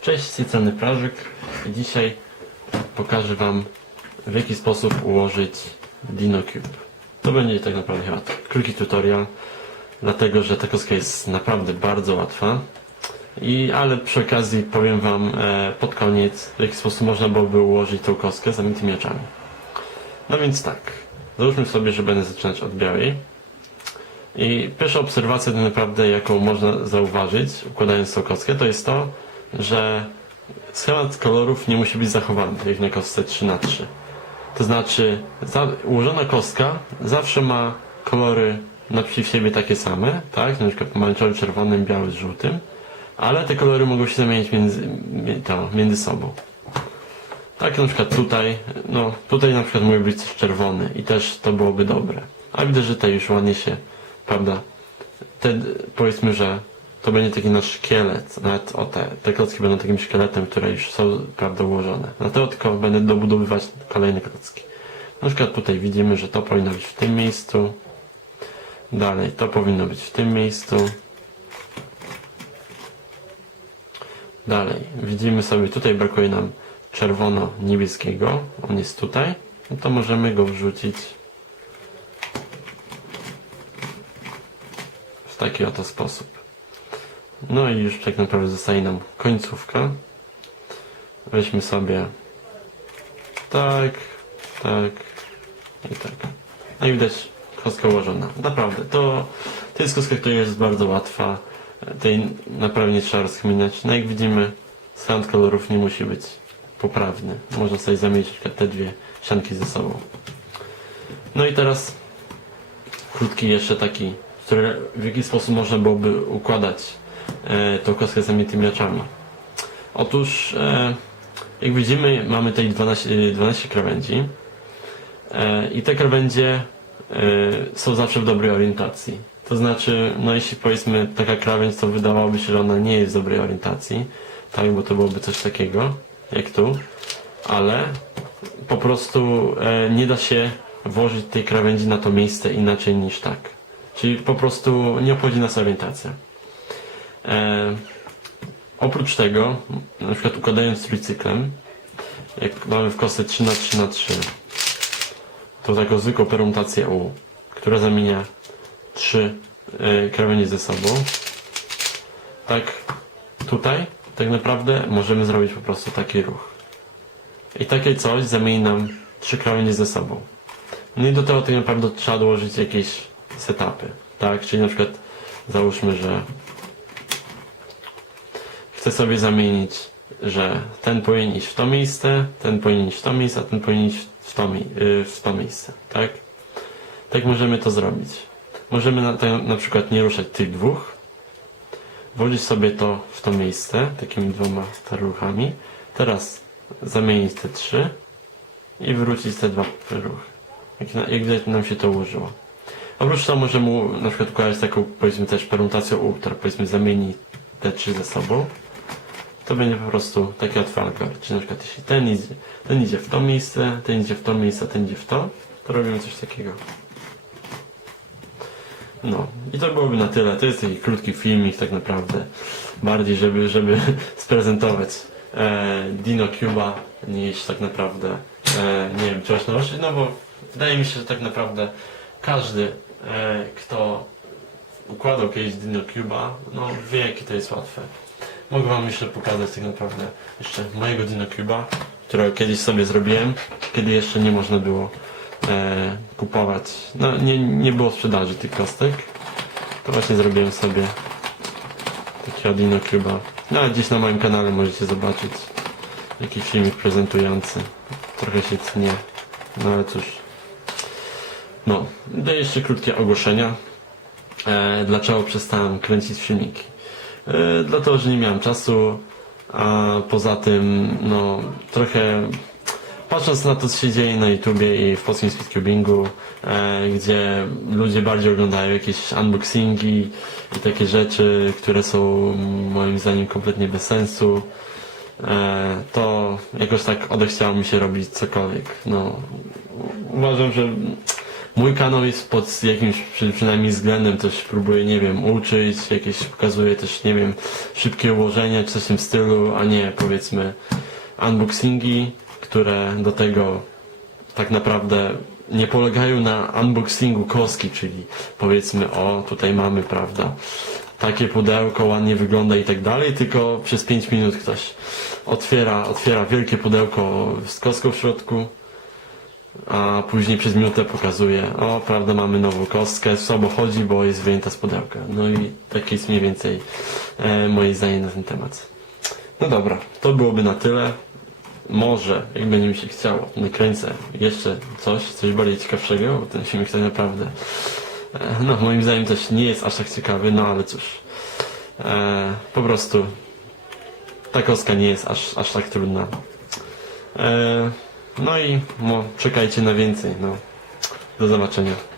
Cześć, strony Prażyk dzisiaj pokażę Wam w jaki sposób ułożyć DinoCube. To będzie tak naprawdę chyba krótki tutorial, dlatego że ta kostka jest naprawdę bardzo łatwa. I, ale przy okazji powiem Wam e, pod koniec, w jaki sposób można byłoby ułożyć tą kostkę zamkniętymi oczami. No więc tak, załóżmy sobie, że będę zaczynać od białej. I pierwsza obserwacja naprawdę, jaką można zauważyć, układając tą kostkę, to jest to, że schemat kolorów nie musi być zachowany, jak na kostce 3 na 3 To znaczy, za, ułożona kostka zawsze ma kolory naprzeciw siebie takie same, tak? Na przykład pomarańczowy, czerwonym, biały żółtym, ale te kolory mogą się zamienić między, mi- to, między sobą. Tak na przykład tutaj, no tutaj na przykład mógł być też czerwony i też to byłoby dobre. A widzę, że tutaj już ładnie się, prawda, te, powiedzmy, że to będzie taki nasz szkielet, nawet o te, te klocki będą takim szkieletem, które już są, prawda, ułożone. Na to tylko będę dobudowywać kolejne klocki. Na przykład tutaj widzimy, że to powinno być w tym miejscu, dalej to powinno być w tym miejscu, Dalej, widzimy sobie, tutaj brakuje nam czerwono-niebieskiego, on jest tutaj, no to możemy go wrzucić w taki oto sposób. No i już tak naprawdę zostaje nam końcówka. Weźmy sobie tak, tak i tak. No i widać kostka ułożona. Naprawdę, to, to jest kostka, która jest bardzo łatwa. Tej naprawdę nie trzeba rozkminiać. No jak widzimy, schemat kolorów nie musi być poprawny. Można sobie zamienić te dwie ścianki ze sobą. No i teraz krótki jeszcze taki, który, w jaki sposób można byłoby układać e, tą kostkę z oczami. Otóż, e, jak widzimy, mamy tutaj 12, e, 12 krawędzi e, i te krawędzie e, są zawsze w dobrej orientacji. To znaczy, no jeśli powiedzmy taka krawędź, to wydawałoby się, że ona nie jest w dobrej orientacji, tak, bo to byłoby coś takiego, jak tu, ale po prostu e, nie da się włożyć tej krawędzi na to miejsce inaczej niż tak. Czyli po prostu nie obchodzi nas orientacja. E, oprócz tego, na przykład układając trójcyklem, jak mamy w kostce 3 na 3 na 3 to taką zwykłą permutację U, która zamienia trzy e, krawędzie ze sobą. Tak tutaj tak naprawdę możemy zrobić po prostu taki ruch. I takie coś zamieni nam trzy krawędzie ze sobą. No i do tego tak naprawdę trzeba dołożyć jakieś setupy, tak? Czyli na przykład załóżmy, że chcę sobie zamienić, że ten powinien iść w to miejsce, ten powinien iść w to miejsce, a ten powinien iść w to, mi- y, w to miejsce, tak? Tak możemy to zrobić. Możemy na, te- na przykład nie ruszać tych dwóch, włożyć sobie to w to miejsce, takimi dwoma ruchami. Teraz zamienić te trzy i wrócić te dwa ruchy. Jak, na, jak widać nam się to ułożyło. Oprócz tego możemy na przykład układać taką powiedzmy też permutację U, która powiedzmy zamieni te trzy ze sobą. To będzie po prostu taki łatwy algorytm. Czyli na przykład jeśli ten idzie, ten idzie w to miejsce, ten idzie w to miejsce, ten idzie w to, to robimy coś takiego. No i to byłoby na tyle. To jest taki krótki filmik tak naprawdę. Bardziej, żeby, żeby sprezentować e, Dino Cuba niż tak naprawdę e, nie wiem, czegoś nowego. No bo wydaje mi się, że tak naprawdę każdy, e, kto układał kiedyś Dino Cuba, no wie jakie to jest łatwe. Mogę wam jeszcze pokazać tak naprawdę jeszcze mojego Dino Cuba, którego kiedyś sobie zrobiłem, kiedy jeszcze nie można było e, kupować. No nie, nie było sprzedaży tych kostek. To właśnie zrobiłem sobie takiego Dino Cuba. No a gdzieś na moim kanale możecie zobaczyć jakiś filmik prezentujący. Trochę się tnie. No ale cóż. No, daję jeszcze krótkie ogłoszenia. E, dlaczego przestałem kręcić filmiki? E, dlatego, że nie miałem czasu, a poza tym, no, trochę patrząc na to, co się dzieje na YouTubie i w polskim speedcubingu, e, gdzie ludzie bardziej oglądają jakieś unboxingi i takie rzeczy, które są moim zdaniem kompletnie bez sensu, e, to jakoś tak odechciało mi się robić cokolwiek. No, uważam, że mój kanał jest pod jakimś przy, przynajmniej względem, też próbuję, nie wiem, uczyć, jakieś pokazuję też, nie wiem, szybkie ułożenia czy coś w tym stylu, a nie powiedzmy unboxingi, które do tego tak naprawdę nie polegają na unboxingu kostki, czyli powiedzmy, o tutaj mamy, prawda, takie pudełko ładnie wygląda i tak dalej, tylko przez 5 minut ktoś otwiera, otwiera wielkie pudełko z kostką w środku, a później przez minutę pokazuje, o prawda, mamy nową kostkę, słabo chodzi, bo jest wyjęta z pudełka. No i takie jest mniej więcej e, moje zdanie na ten temat. No dobra, to byłoby na tyle. Może, jak będzie mi się chciało, nakręcę jeszcze coś, coś bardziej ciekawszego, bo ten filmik tak naprawdę, e, no moim zdaniem też nie jest aż tak ciekawy, no ale cóż, e, po prostu ta kostka nie jest aż, aż tak trudna. E, no i no, czekajcie na więcej, no. Do zobaczenia.